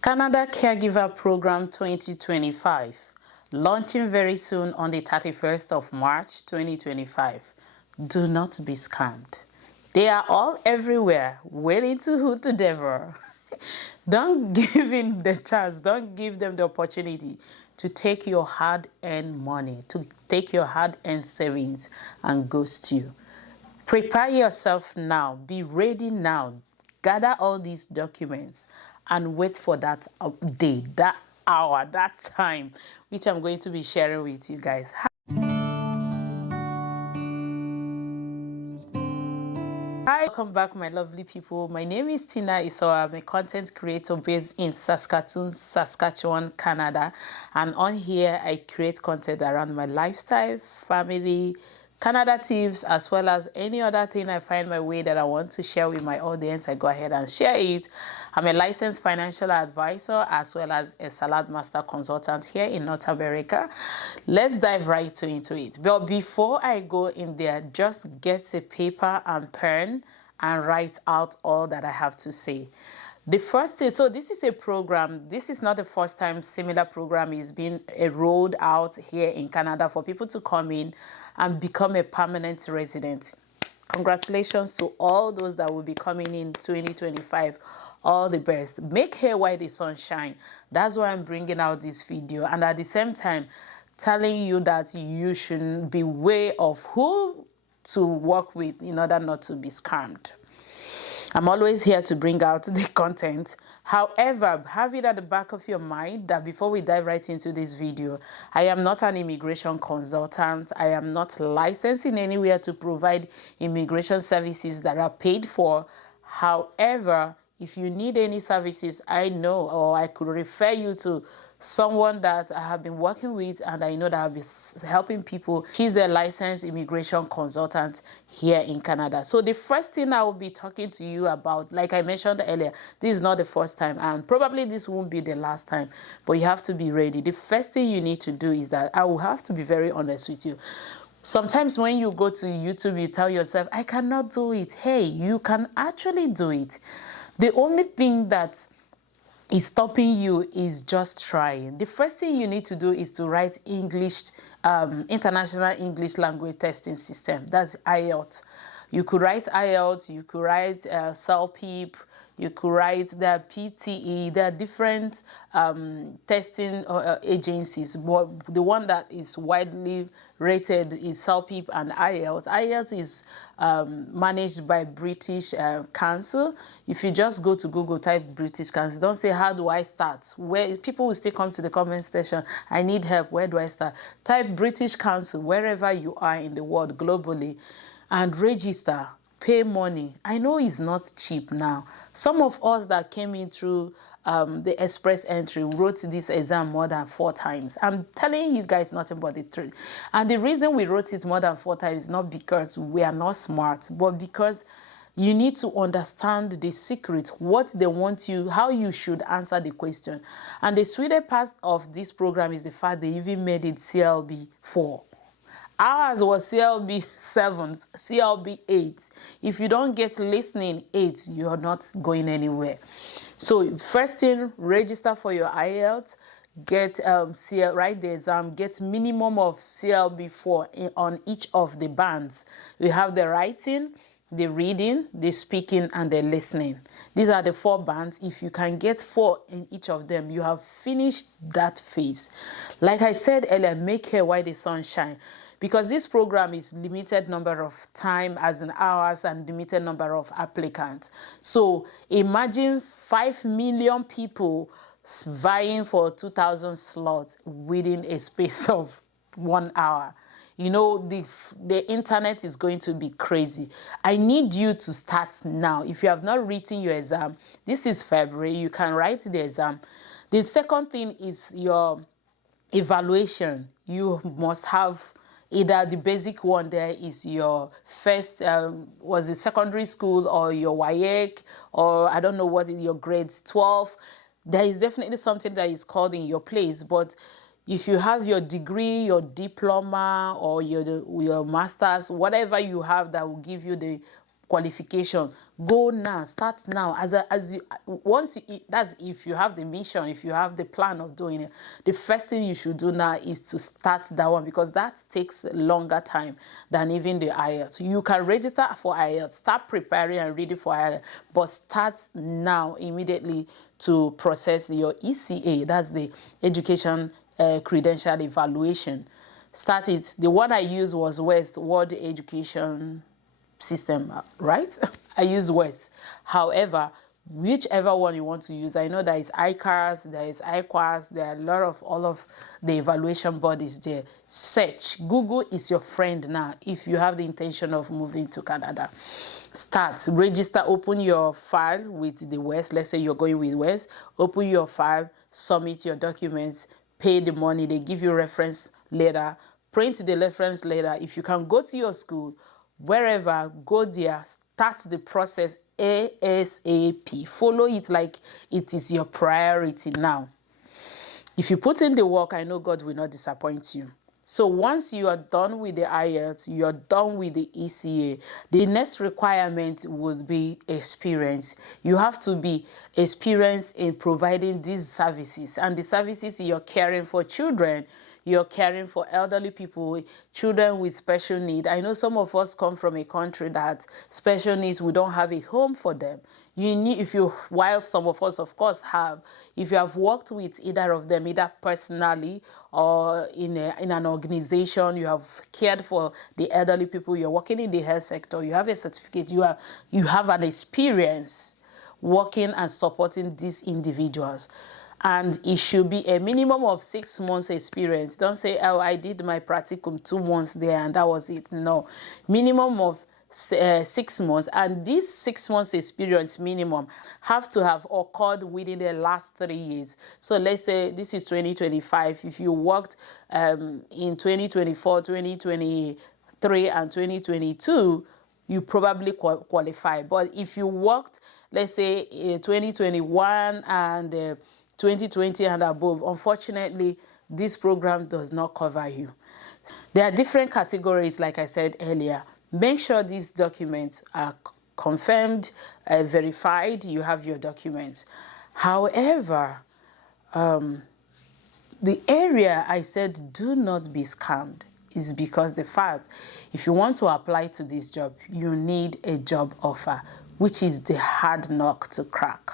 Canada Caregiver Program 2025, launching very soon on the 31st of March 2025. Do not be scammed. They are all everywhere, waiting to who to devour. Don't give in the chance, don't give them the opportunity to take your hard-earned money, to take your hard-earned savings and ghost you. Prepare yourself now, be ready now, gather all these documents and wait for that day, that hour, that time, which I'm going to be sharing with you guys. Hi, welcome back, my lovely people. My name is Tina Isoa. I'm a content creator based in Saskatoon, Saskatchewan, Canada. And on here, I create content around my lifestyle, family, Canada tips, as well as any other thing I find my way that I want to share with my audience. I go ahead and share it. I'm a licensed financial advisor as well as a salad master consultant here in North America. Let's dive right into it. But before I go in there, just get a paper and pen and write out all that I have to say. The first is, so this is a program, this is not the first time similar program is being rolled out here in Canada for people to come in and become a permanent resident. Congratulations to all those that will be coming in 2025. All the best. Make hay while the sun shines. That's why I'm bringing out this video, and at the same time telling you that you should be aware of who to work with in order not to be scammed. I'm always here to bring out the content. However, have it at the back of your mind that before we dive right into this video, I am not an immigration consultant. I am not licensed in anywhere to provide immigration services that are paid for. However, if you need any services, I know, or I could refer you to someone that I have been working with and I know that I've been helping people. She's a licensed immigration consultant here in Canada. So the first thing I will be talking to you about, like I mentioned earlier, this is not the first time and probably this won't be the last time, but you have to be ready. The first thing you need to do is that I will have to be very honest with you. Sometimes when you go to YouTube, you tell yourself, I cannot do it. Hey, you can actually do it. The only thing that is stopping you is just trying. The first thing you need to do is to write English, International English Language Testing System. That's IELTS. You could write IELTS, you could write CELPIP, you could write the PTE. There are different testing agencies, but the one that is widely rated is CELPIP and IELTS. IELTS is managed by British Council. If you just go to Google, type British Council, don't say, how do I start? Where people will still come to the comment section, I need help, where do I start? Type British Council wherever you are in the world globally and register, pay money. I know it's not cheap now. Some of us that came in through the express entry wrote this exam more than 4 times. I'm telling you guys nothing but the truth. And the reason we wrote it more than 4 times is not because we are not smart, but because you need to understand the secret, what they want you, how you should answer the question. And the sweetest part of this program is the fact they even made it CLB 4. Ours was CLB 7, CLB 8. If you don't get listening 8, you're not going anywhere. So first thing, register for your IELTS, get write the exam, get minimum of CLB 4 on each of the bands. We have the writing, the reading, the speaking, and the listening. These are the 4 bands. If you can get 4 in each of them, you have finished that phase. Like I said earlier, make hay while the sun shines. Because this program is limited number of time as in hours and limited number of applicants. So imagine 5 million people vying for 2,000 slots within a space of 1 hour. You know, the internet is going to be crazy. I need you to start now. If you have not written your exam, this is February, you can write the exam. The second thing is your evaluation. You must have either the basic one there is your first, was it secondary school or your WAEC, or I don't know what is your grades 12. There is definitely something that is called in your place, but if you have your degree, your diploma, or your master's, whatever you have that will give you the qualification. Go now, start now. That's if you have the mission, if you have the plan of doing it. The first thing you should do now is to start that one, because that takes longer time than even the IELTS. You can register for IELTS, start preparing and reading for IELTS, but start now immediately to process your ECA. That's the Education Credential Evaluation. Start it. The one I used was West, World Education System, right? I use West. However, whichever one you want to use, I know there is ICARS, there is IQAS, there are a lot of all of the evaluation bodies there. Search. Google is your friend now if you have the intention of moving to Canada. Start, register, open your file with the West. Let's say you're going with West. Open your file, submit your documents, pay the money. They give you reference letter, print the reference letter. If you can go to your school, wherever, go there, start the process ASAP. Follow it like it is your priority now. If you put in the work, I know God will not disappoint you. So once you are done with the IELTS, you are done with the ECA, the next requirement would be experience. You have to be experienced in providing these services, and the services you're caring for children, you're caring for elderly people, children with special needs. I know some of us come from a country that special needs, we don't have a home for them. You need, while some of us, of course, have, if you have worked with either of them, either personally or in an organization, you have cared for the elderly people, you're working in the health sector, you have a certificate, you have an experience working and supporting these individuals. And it should be a minimum of 6 months experience. Don't say, oh, I did my practicum 2 months there and that was it. No, minimum of 6 months, and this 6 months experience minimum have to have occurred within the last 3 years. So let's say this is 2025. If you worked in 2024, 2023 and 2022, you probably qualify. But if you worked, let's say 2021 and 2020 and above, unfortunately, this program does not cover you. There are different categories, like I said earlier. Make sure these documents are confirmed, verified, you have your documents. However, the area I said do not be scammed is because the fact, if you want to apply to this job, you need a job offer, which is the hard nut to crack.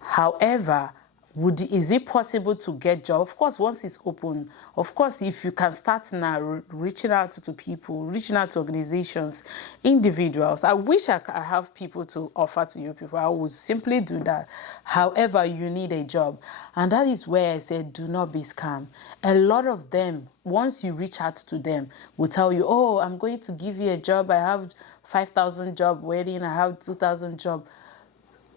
However, is it possible to get job? Of course, once it's open, of course, if you can start now reaching out to people, reaching out to organizations, individuals. I wish I have people to offer to you people. I would simply do that. However, you need a job. And that is where I said, do not be scammed. A lot of them, once you reach out to them, will tell you, oh, I'm going to give you a job. I have 5,000 job waiting. I have 2,000 job.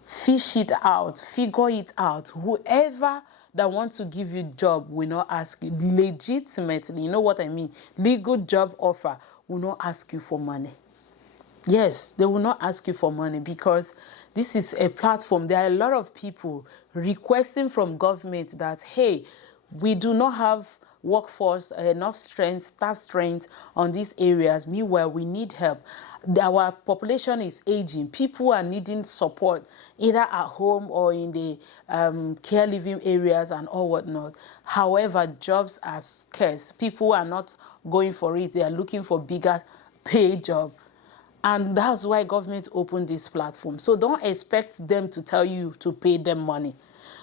Fish it out, figure it out. Whoever that wants to give you job will not ask you legitimately, you know what I mean, legal job offer will not ask you for money. Yes, they will not ask you for money, because this is a platform. There are a lot of people requesting from government that, hey, we do not have workforce, enough strength, staff strength on these areas. Meanwhile, we need help. Our population is aging. People are needing support, either at home or in the care living areas and all whatnot. However, jobs are scarce. People are not going for it. They are looking for bigger pay job. And that's why government opened this platform. So don't expect them to tell you to pay them money.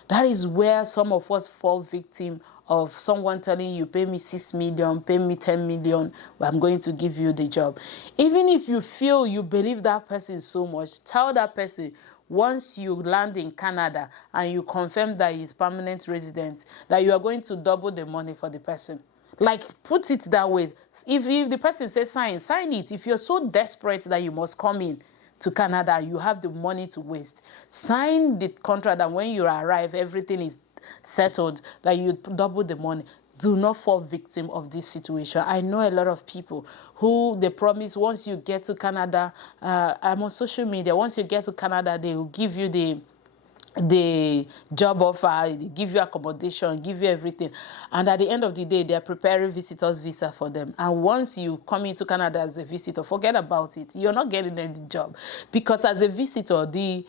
That is where some of us fall victim of someone telling you, pay me 6 million, pay me 10 million, I'm going to give you the job. Even if you feel you believe that person so much, tell that person, once you land in Canada and you confirm that he's permanent resident, that you are going to double the money for the person. Like, put it that way. If the person says sign it. If you're so desperate that you must come in to Canada, you have the money to waste, sign the contract, and when you arrive, everything is settled, that you double the money. Do not fall victim of this situation. I know a lot of people who they promise once you get to Canada, I'm on social media, once you get to Canada, they will give you the the job offer, they give you accommodation, give you everything, and at the end of the day they are preparing visitors visa for them. And once you come into Canada as a visitor, forget about it, you're not getting any job, because as a visitor the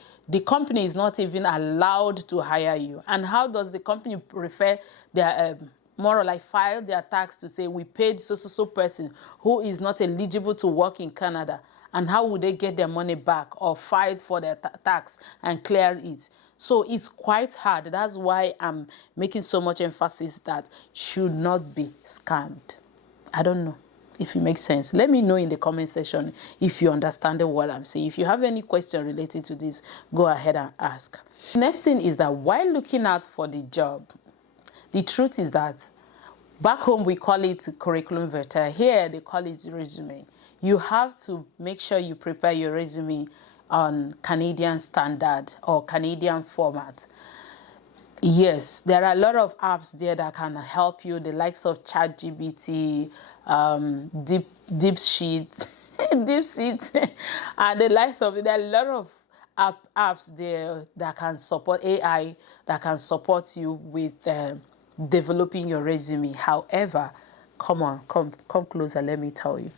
company is not even allowed to hire you. And how does the company prefer their more or like file their tax to say we paid so person who is not eligible to work in Canada? And how would they get their money back or fight for their tax and clear it? So it's quite hard. That's why I'm making so much emphasis that should not be scammed. I don't know if it makes sense. Let me know in the comment section if you understand what I'm saying. If you have any question related to this, go ahead and ask. Next thing is that while looking out for the job, the truth is that back home we call it curriculum vitae. Here they call it resume. You have to make sure you prepare your resume on Canadian standard or Canadian format. Yes, there are a lot of apps there that can help you, the likes of ChatGPT, DeepSheet, DeepSeek, and the likes of it. There are a lot of apps there that can support AI, that can support you with developing your resume. However, come closer, let me tell you.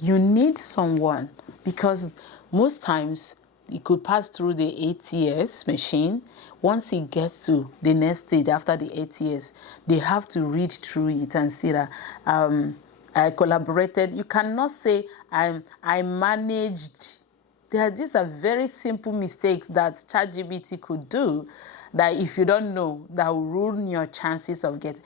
You need someone, because most times it could pass through the ATS machine. Once it gets to the next stage after the ATS, they have to read through it and see that I collaborated. You cannot say I managed. These are very simple mistakes that ChatGPT could do that if you don't know, that will ruin your chances of getting.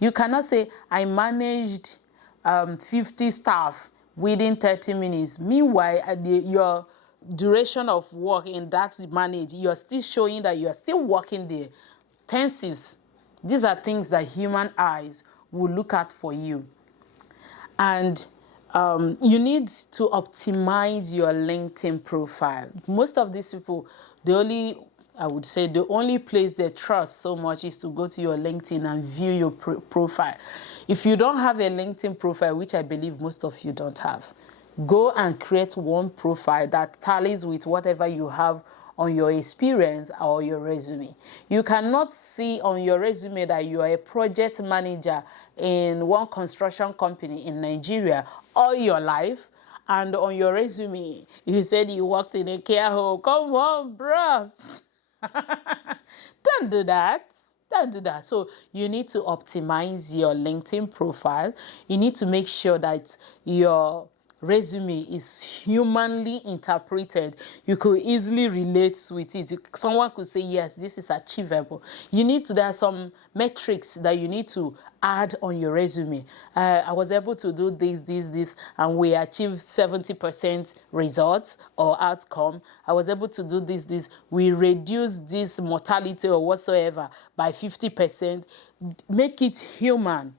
You cannot say I managed 50 staff within 30 minutes. Meanwhile, your duration of work in that manage, you're still showing that you're still working there. Tenses, these are things that human eyes will look at for you. And you need to optimize your LinkedIn profile. Most of these people, I would say the only place they trust so much is to go to your LinkedIn and view your profile. If you don't have a LinkedIn profile, which I believe most of you don't have, go and create one profile that tallies with whatever you have on your experience or your resume. You cannot see on your resume that you are a project manager in one construction company in Nigeria all your life, and on your resume you said you worked in a care home. Come on, bros. Don't do that. Don't do that. So you need to optimize your LinkedIn profile. You need to make sure that your resume is humanly interpreted. You could easily relate with it. Someone could say, yes, this is achievable. There are some metrics that you need to add on your resume. I was able to do this, and we achieved 70% results or outcome. I was able to do this. We reduced this mortality or whatsoever by 50%. Make it human.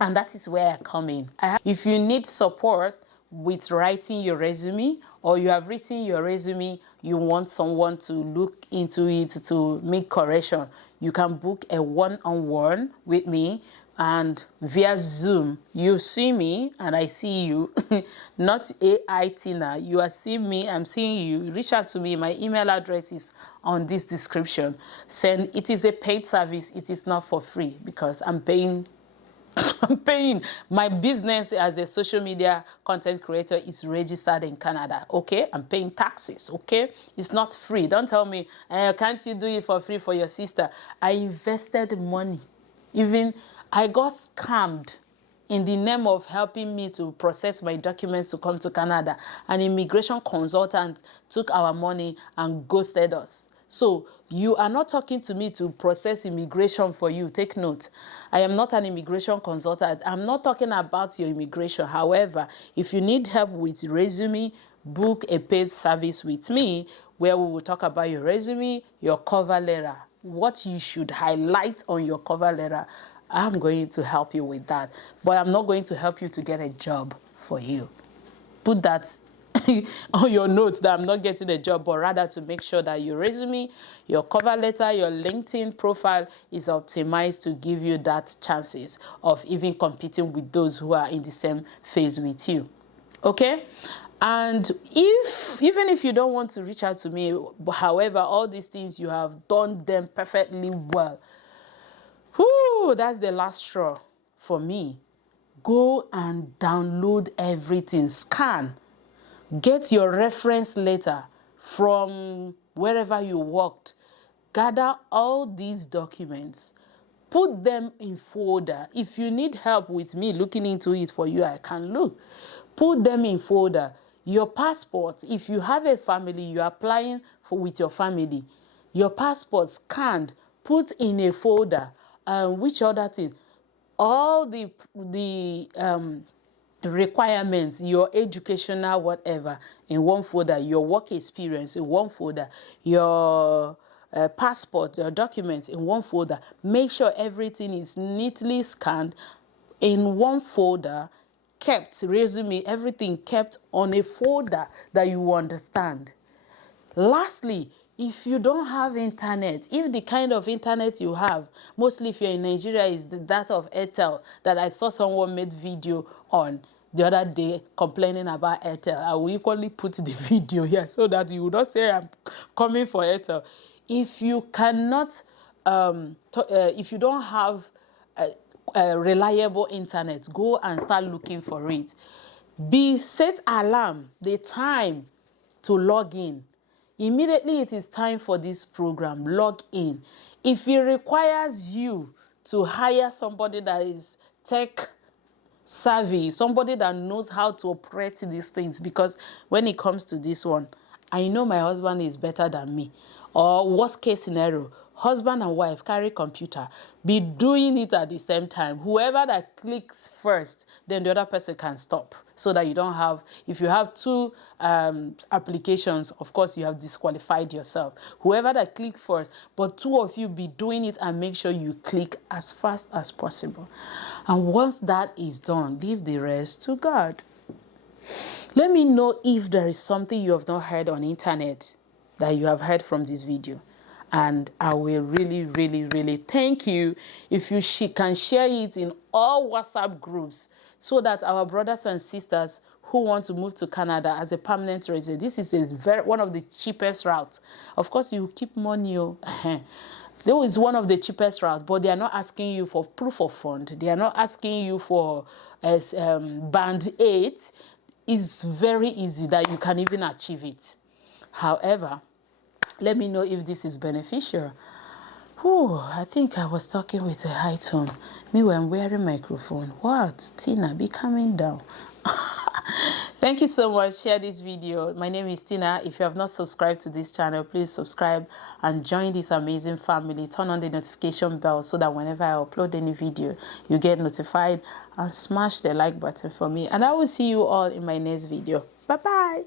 And that is where I come in. If you need support with writing your resume, or you have written your resume, you want someone to look into it to make correction, you can book a one-on-one with me, and via Zoom, you see me and I see you, not AI Tina. You are seeing me, I'm seeing you. Reach out to me. My email address is on this description. It is a paid service. It is not for free, because I'm paying. My business as a social media content creator is registered in Canada. Okay, I'm paying taxes. Okay, it's not free. Don't tell me, can't you do it for free for your sister? I invested money. Even I got scammed in the name of helping me to process my documents to come to Canada. An immigration consultant took our money and ghosted us. So you are not talking to me to process immigration for you. Take note. I am not an immigration consultant. I'm not talking about your immigration. However, if you need help with resume, book a paid service with me where we will talk about your resume, your cover letter, what you should highlight on your cover letter. I'm going to help you with that. But I'm not going to help you to get a job for you. Put that on your notes that I'm not getting a job, but rather to make sure that your resume, your cover letter, your LinkedIn profile is optimized to give you that chances of even competing with those who are in the same phase with you. Okay? And even if you don't want to reach out to me, however, all these things you have done them perfectly well. Whoo, that's the last straw for me. Go and download everything, scan, get your reference letter from wherever you worked, gather all these documents, put them in folder. If you need help with me looking into it for you, I can look. Put them in folder. Your passport, if you have a family, you're applying for with your family, your passport scanned, put in a folder. Which other thing? All the requirements, your educational whatever in one folder, your work experience in one folder, your passport, your documents in one folder. Make sure everything is neatly scanned in one folder, kept, resume, everything kept on a folder that you understand. Lastly, if you don't have internet, if the kind of internet you have, mostly if you're in Nigeria, is that of Airtel that I saw someone made video on the other day complaining about Airtel. I will equally put the video here so that you will not say I'm coming for Airtel. If you cannot, if you don't have reliable internet, go and start looking for it. Set alarm, the time to log in. Immediately it is time for this program, log in. If it requires you to hire somebody that is tech savvy, somebody that knows how to operate these things, because when it comes to this one, I know my husband is better than me. Or worst case scenario, husband and wife carry computer, be doing it at the same time. Whoever that clicks first, then the other person can stop, so that you don't have, if you have two applications, of course you have disqualified yourself. Whoever that clicks first, but two of you be doing it and make sure you click as fast as possible. And once that is done, leave the rest to God. Let me know if there is something you have not heard on internet that you have heard from this video. And I will really, really, really thank you if you can share it in all WhatsApp groups, so that our brothers and sisters who want to move to Canada as a permanent resident, this is one of the cheapest routes. Of course, you keep money. There is one of the cheapest routes, but they are not asking you for proof of fund. They are not asking you for band 8. It's very easy that you can even achieve it. However, let me know if this is beneficial. I think I was talking with a high tone. Meanwhile, I'm wearing microphone. What? Tina, be coming down. Thank you so much. Share this video. My name is Tina. If you have not subscribed to this channel, please subscribe and join this amazing family. Turn on the notification bell so that whenever I upload any video, you get notified, and smash the like button for me. And I will see you all in my next video. Bye-bye.